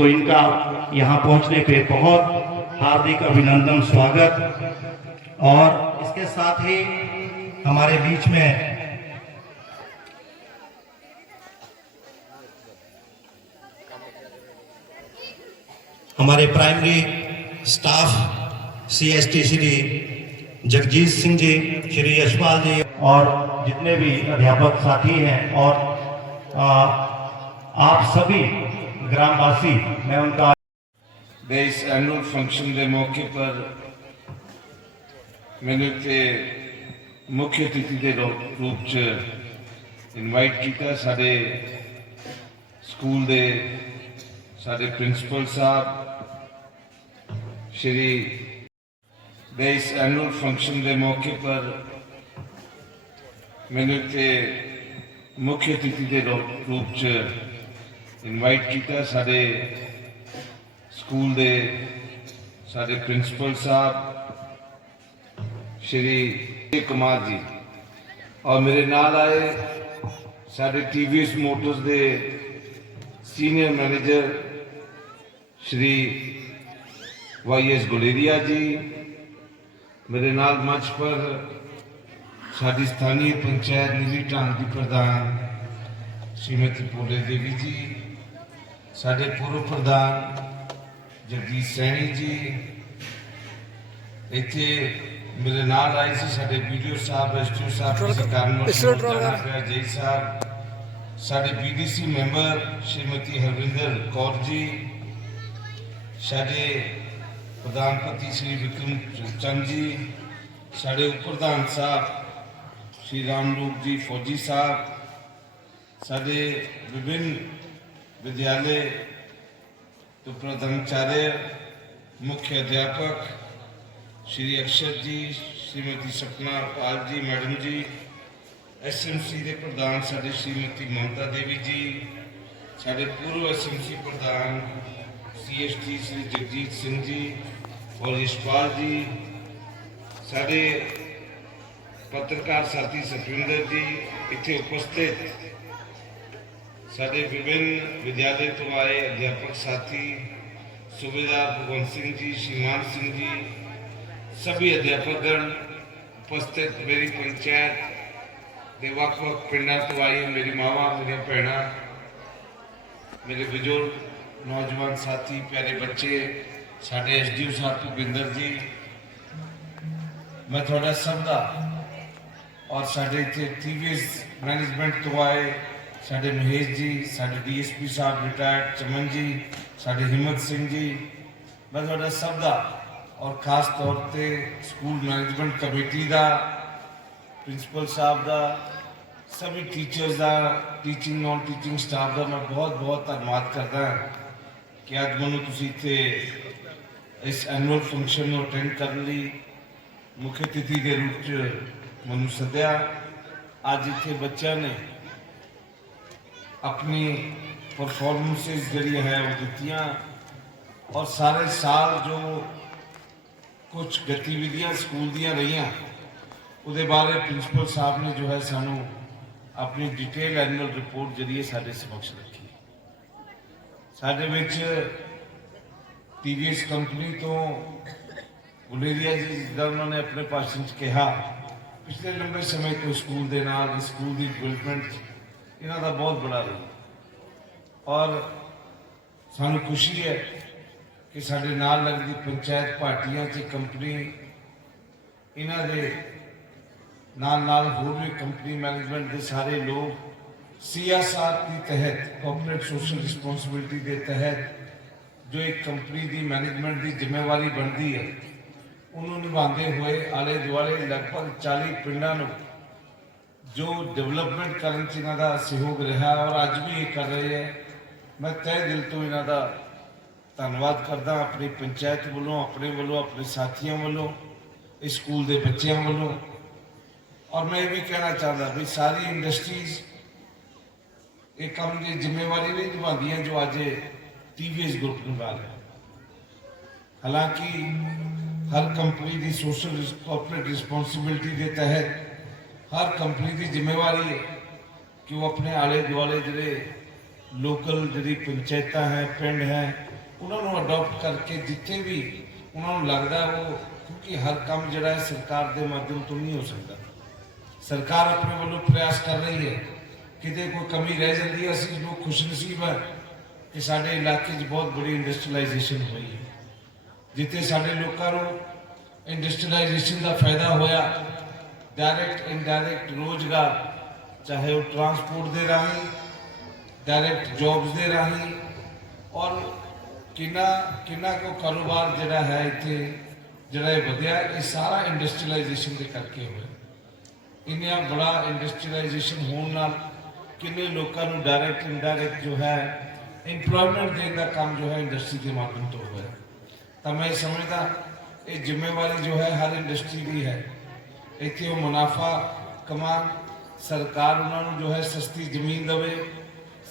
तो इनका यहाँ पहुँचने पे बहुत हार्दिक अभिनंदन स्वागत। और इसके साथ ही हमारे बीच में हमारे primary staff C S T Shri Jagjit Singh ji Shri Yashpal ji और जितने भी अध्यापक साथी हैं और आ, आप सभी ग्रामवासी मैं उनका ਦੇ ਇਸ ਐਨੂਅਲ ਫੰਕਸ਼ਨ ਦੇ ਮੌਕੇ ਪਰ ਮੈਨੂੰ ਇੱਥੇ ਮੁੱਖ ਅਤਿਥੀ ਦੇ ਰੂ- ਰੂਪ ਚ ਇਨਵਾਈਟ ਕੀਤਾ ਸਾਡੇ ਸਕੂਲ ਦੇ ਸਾਡੇ ਪ੍ਰਿੰਸੀਪਲ ਸਾਹਿਬ ਸ਼੍ਰੀ ਦੇ ਇਸ ਐਨੂਅਲ ਫੰਕਸ਼ਨ ਦੇ ਮੌਕੇ ਪਰ ਮੈਨੂੰ ਇੱਥੇ ਮੁੱਖ ਅਤਿਥੀ ਦੇ ਰੂ- ਰੂਪ ਚ ਇਨਵਾਈਟ ਕੀਤਾ ਸਾਡੇ ਸਕੂਲ ਦੇ ਸਾਡੇ ਪ੍ਰਿੰਸੀਪਲ ਸਾਹਿਬ, ਸ਼੍ਰੀ ਕੁਮਾਰ ਜੀ। ਔਰ ਮੇਰੇ ਨਾਲ ਆਏ ਸਾਡੇ ਟੀਵੀਐਸ ਮੋਟਰਸ ਦੇ senior manager Shri YS Guleria ji. ਮੇਰੇ ਨਾਲ ਮੰਚ ਪਰ ਸਾਡੀ ਸਥਾਨੀ ਪੰਚਾਇਤ ਨੀਲੀ ਢਾਂਗ ਦੀ ਪ੍ਰਧਾਨ ਸ਼੍ਰੀਮਤੀ ਪੋਲੇ ਦੇਵੀ ਜੀ। ਸਾਡੇ ਪੂਰਵ ਪ੍ਰਧਾਨ ਜਗਦੀਸ਼ ਸੈਣੀ ਜੀ ਇੱਥੇ ਮੇਰੇ ਨਾਲ ਆਏ ਸੀ ਸਾਡੇ ਵੀਡੀਓ ਸਾਹਿਬ ਐਸਟੀਓ ਸਾਹਿਬ ਜੀ ਕਾਰਨ ਜੀ ਸਾਹਿਬ ਸਾਡੇ ਬੀਡੀਸੀ ਮੈਂਬਰ ਸ਼੍ਰੀਮਤੀ ਹਰਵਿੰਦਰ ਕੌਰ ਜੀ ਸਾਡੇ ਪ੍ਰਧਾਨ ਪਤੀ ਸ਼੍ਰੀ ਵਿਕਰਮ ਚੰਦ ਜੀ ਸਾਡੇ ਉਪ ਪ੍ਰਧਾਨ ਸਾਹਿਬ ਸ਼੍ਰੀ ਰਾਮਰੂਪ ਜੀ ਫੌਜੀ ਸਾਹਿਬ ਸਾਡੇ ਵਿਭਿੰਨ ਵਿਦਿਆਲੇ तो प्रधानाचार्य मुख्य अध्यापक श्री अक्षर जी श्रीमती सपना पाल जी मैडम जी ਐਸਐਮਸੀ ਦੇ ਪ੍ਰਧਾਨ ਸਾਡੇ ਸ਼੍ਰੀਮਤੀ ਮਮਤਾ ਦੇਵੀ ਜੀ ਸਾਡੇ ਪੂਰਵ ਐਸਐਮਸੀ ਪ੍ਰਧਾਨ ਸੀਐਸਟੀ ਸ਼੍ਰੀ ਜਗਜੀਤ ਸਿੰਘ ਜੀ ਔਰ ਯਸ਼ਪਾਲ ਜੀ ਸਾਡੇ ਪੱਤਰਕਾਰ ਸਾਥੀ ਸਤਵਿੰਦਰ ਜੀ ਇੱਥੇ ਉਪਸਥਿਤ ਸਾਡੇ ਵਿਭਿੰਨ ਵਿਦਿਆਲੇ ਤੋਂ ਆਏ ਅਧਿਆਪਕ ਸਾਥੀ, ਸੂਬੇਦਾਰ ਭਗਵੰਤ ਸਿੰਘ ਜੀ, ਸ਼੍ਰੀਮਾਨ ਸਿੰਘ ਜੀ, ਸਭੀ ਅਧਿਆਪਕਗਣ ਉਪਸਥਿਤ ਮੇਰੀ ਪੰਚਾਇਤ ਦੇ ਵੱਖ-ਵੱਖ ਪਿੰਡਾਂ ਤੋਂ ਆਈ ਮੇਰੀ ਮਾਵਾਂ, ਮੇਰੀਆਂ ਭੈਣਾਂ, ਮੇਰੇ ਬਜ਼ੁਰਗ, ਨੌਜਵਾਨ ਸਾਥੀ, ਪਿਆਰੇ ਬੱਚੇ, ਸਾਡੇ ਐਸਡੀਓ ਸਾਹਿਬ ਭੁਪਿੰਦਰ ਜੀ, ਮੈਂ ਤੁਹਾਡਾ ਸਭ ਦਾ ਔਰ ਸਾਡੇ ਇੱਥੇ ਟੀਵੀਐਸ ਮੈਨੇਜਮੈਂਟ ਤੋਂ ਆਏ ਸਾਡੇ ਮਹੇਸ਼ ਜੀ, ਸਾਡੇ ਡੀਐਸਪੀ ਸਾਹਿਬ ਰਿਟਾਇਰਡ ਚਮਨ ਜੀ, ਸਾਡੇ ਹਿੰਮਤ ਸਿੰਘ ਜੀ, ਮੈਂ ਤੁਹਾਡਾ ਸਭ ਦਾ ਔਰ ਖਾਸ ਤੌਰ ਤੇ ਸਕੂਲ ਮੈਨੇਜਮੈਂਟ ਕਮੇਟੀ ਦਾ ਪ੍ਰਿੰਸੀਪਲ ਸਾਹਿਬ ਦਾ, ਸਭੀ ਟੀਚਰਸ ਦਾ ਟੀਚਿੰਗ ਨਾਨ ਟੀਚਿੰਗ ਸਟਾਫ ਦਾ ਮੈਂ ਬਹੁਤ ਬਹੁਤ ਧੰਨਵਾਦ ਕਰਦਾ ਹਾਂ ਕਿ ਅੱਜ ਮੈਨੂੰ ਤੁਸੀਂ ਇੱਥੇ ਇਸ ਐਨੂਅਲ ਫੰਕਸ਼ਨ ਨੂੰ ਅਟੈਂਡ ਕਰਨ ਲਈ ਮੁੱਖ ਅਤਿਥੀ ਦੇ ਰੂਪ 'ਚ ਮੈਨੂੰ ਸੱਦਿਆ। ਅੱਜ ਇੱਥੇ ਬੱਚਿਆਂ ਨੇ ਆਪਣੀ ਪਰਫਾਰਮੈਂਸਿਸ ਜਿਹੜੀ ਹੈ ਉਹ ਦਿੱਤੀਆਂ ਔਰ ਸਾਰੇ ਸਾਲ ਜੋ ਕੁਝ ਗਤੀਵਿਧੀਆਂ ਸਕੂਲ ਦੀਆਂ ਰਹੀਆਂ, ਉਹਦੇ ਬਾਰੇ ਪ੍ਰਿੰਸੀਪਲ ਸਾਹਿਬ ਨੇ ਜੋ ਹੈ ਸਾਨੂੰ ਆਪਣੀ ਡਿਟੇਲ ਐਨੂਅਲ ਰਿਪੋਰਟ ਜਿਹੜੀ ਹੈ ਸਾਡੇ ਸਮਕਸ਼ ਰੱਖੀ। ਸਾਡੇ ਵਿੱਚ ਟੀਵੀਐਸ ਕੰਪਨੀ ਤੋਂ ਗੁਲੇਰੀਆ ਜੀ, ਜਿੱਦਾਂ ਉਹਨਾਂ ਨੇ ਆਪਣੇ ਭਾਸ਼ਣ 'ਚ ਕਿਹਾ, ਪਿਛਲੇ ਲੰਬੇ ਸਮੇਂ ਤੋਂ ਸਕੂਲ ਦੇ ਨਾਲ ਇਸ ਸਕੂਲ ਦੀ ਡਿਵੈਲਪਮੈਂਟ ਇਹਨਾਂ ਦਾ ਬਹੁਤ ਬੜਾ ਰੋਲ ਔਰ ਸਾਨੂੰ ਖੁਸ਼ੀ ਹੈ ਕਿ ਸਾਡੇ ਨਾਲ ਲੱਗਦੀ ਪੰਚਾਇਤ ਪਾਰਟੀਆਂ 'ਚ ਕੰਪਨੀ, ਇਹਨਾਂ ਦੇ ਨਾਲ ਨਾਲ ਹੋਰ ਵੀ ਕੰਪਨੀ ਮੈਨੇਜਮੈਂਟ ਦੇ ਸਾਰੇ ਲੋਕ ਸੀਐਸਆਰ ਦੇ ਤਹਿਤ ਕਾਰਪੋਰੇਟ ਸੋਸ਼ਲ ਰਿਸਪੌਂਸਿਬਿਲਟੀ ਦੇ ਤਹਿਤ ਜੋ ਇੱਕ ਕੰਪਨੀ ਦੀ ਮੈਨੇਜਮੈਂਟ ਦੀ ਜ਼ਿੰਮੇਵਾਰੀ ਬਣਦੀ ਹੈ, ਉਹਨੂੰ ਨਿਭਾਉਂਦੇ ਹੋਏ ਆਲੇ ਦੁਆਲੇ ਲਗਭਗ 40 ਪਿੰਡਾਂ ਨੂੰ ਜੋ ਡਿਵੈਲਪਮੈਂਟ ਕਰਨ ਚ ਇਹਨਾਂ ਦਾ ਸਹਿਯੋਗ ਰਿਹਾ ਔਰ ਅੱਜ ਵੀ ਇਹ ਕਰ ਰਹੇ ਹੈ, ਮੈਂ ਤਹਿ ਦਿਲ ਤੋਂ ਇਹਨਾਂ ਦਾ ਧੰਨਵਾਦ ਕਰਦਾ ਆਪਣੀ ਪੰਚਾਇਤ ਵੱਲੋਂ, ਆਪਣੇ ਵੱਲੋਂ, ਆਪਣੇ ਸਾਥੀਆਂ ਵੱਲੋਂ, ਇਸ ਸਕੂਲ ਦੇ ਬੱਚਿਆਂ ਵੱਲੋਂ। ਔਰ ਮੈਂ ਇਹ ਵੀ ਕਹਿਣਾ ਚਾਹੁੰਦਾ ਵੀ ਸਾਰੀ ਇੰਡਸਟਰੀਜ਼ ਇਹ ਕੰਮ ਦੀ ਜ਼ਿੰਮੇਵਾਰੀ ਨਹੀਂ ਨਿਭਾਉਂਦੀਆਂ ਜੋ ਅੱਜ ਟੀਵੀਐਸ ਗਰੁੱਪ ਨਿਭਾ ਰਿਹਾ ਹਾਲਾਂਕਿ ਹਰ ਕੰਪਨੀ ਦੀ ਸੋਸ਼ਲ ਕਾਰਪੋਰੇਟ ਰਿਸਪੌਂਸਿਬਿਲਟੀ ਦੇ ਤਹਿਤ ਹਰ ਕੰਪਨੀ ਦੀ ਜ਼ਿੰਮੇਵਾਰੀ ਹੈ ਕਿ ਉਹ ਆਪਣੇ ਆਲੇ ਦੁਆਲੇ ਜਿਹੜੇ ਲੋਕਲ ਜਿਹੜੀ ਪੰਚਾਇਤਾਂ ਹੈ, ਪਿੰਡ ਹੈ, ਉਹਨਾਂ ਨੂੰ ਅਡਾਪਟ ਕਰਕੇ ਜਿੱਥੇ ਵੀ ਉਹਨਾਂ ਨੂੰ ਲੱਗਦਾ ਉਹ, ਕਿਉਂਕਿ ਹਰ ਕੰਮ ਜਿਹੜਾ ਹੈ ਸਰਕਾਰ ਦੇ ਮਾਧਿਅਮ ਤੋਂ ਨਹੀਂ ਹੋ ਸਕਦਾ। ਸਰਕਾਰ ਆਪਣੇ ਵੱਲੋਂ ਪ੍ਰਯਾਸ ਕਰ ਰਹੀ ਹੈ। ਕਿਤੇ ਕੋਈ ਕਮੀ ਰਹਿ ਜਾਂਦੀ ਹੈ, ਅਸੀਂ ਲੋਕ ਖੁਸ਼ਨਸੀਬ ਹੈ ਕਿ ਸਾਡੇ ਇਲਾਕੇ 'ਚ ਬਹੁਤ ਬੜੀ ਇੰਡਸਟਰੀਲਾਈਜੇਸ਼ਨ ਹੋਈ ਹੈ। ਜਿੱਥੇ ਸਾਡੇ ਲੋਕਾਂ ਨੂੰ ਇੰਡਸਟਰੀਲਾਈਜੇਸ਼ਨ ਦਾ ਫਾਇਦਾ ਹੋਇਆ ਡਾਇਰੈਕਟ ਇਨਡਾਇਰੈਕਟ ਰੋਜ਼ਗਾਰ, ਚਾਹੇ ਉਹ ਟਰਾਂਸਪੋਰਟ ਦੇ ਰਾਹੀਂ ਡਾਇਰੈਕਟ ਜੌਬਸ ਦੇ ਰਾਹੀਂ ਔਰ ਕਿੰਨਾ ਕਿੰਨਾ ਕੋ ਕਾਰੋਬਾਰ ਜਿਹੜਾ ਹੈ ਇੱਥੇ, ਜਿਹੜਾ ਇਹ ਵਧਿਆ, ਇਹ ਸਾਰਾ ਇੰਡਸਟਰੀਲਾਈਜੇਸ਼ਨ ਦੇ ਕਰਕੇ ਹੋਇਆ। ਇੰਨਾ ਬੜਾ ਇੰਡਸਟਰੀਲਾਈਜੇਸ਼ਨ ਹੋਣ ਨਾਲ ਕਿੰਨੇ ਲੋਕਾਂ ਨੂੰ ਡਾਇਰੈਕਟ ਇਨਡਾਇਰੈਕਟ ਜੋ ਹੈ ਇੰਪਲੋਇਮੈਂਟ ਦੇਣ ਦਾ ਕੰਮ ਜੋ ਹੈ ਇੰਡਸਟਰੀ ਦੇ ਮਾਧਿਅਮ ਤੋਂ ਹੋਇਆ। ਤਾਂ ਮੈਂ ਸਮਝਦਾ, ਇਹ ਜ਼ਿੰਮੇਵਾਰੀ ਜੋ ਹੈ ਹਰ ਇੰਡਸਟਰੀ ਦੀ ਹੈ। ਇੱਥੇ ਉਹ ਮੁਨਾਫਾ ਕਮਾਨ, ਸਰਕਾਰ ਉਹਨਾਂ ਨੂੰ ਜੋ ਹੈ ਸਸਤੀ ਜ਼ਮੀਨ ਦੇਵੇ,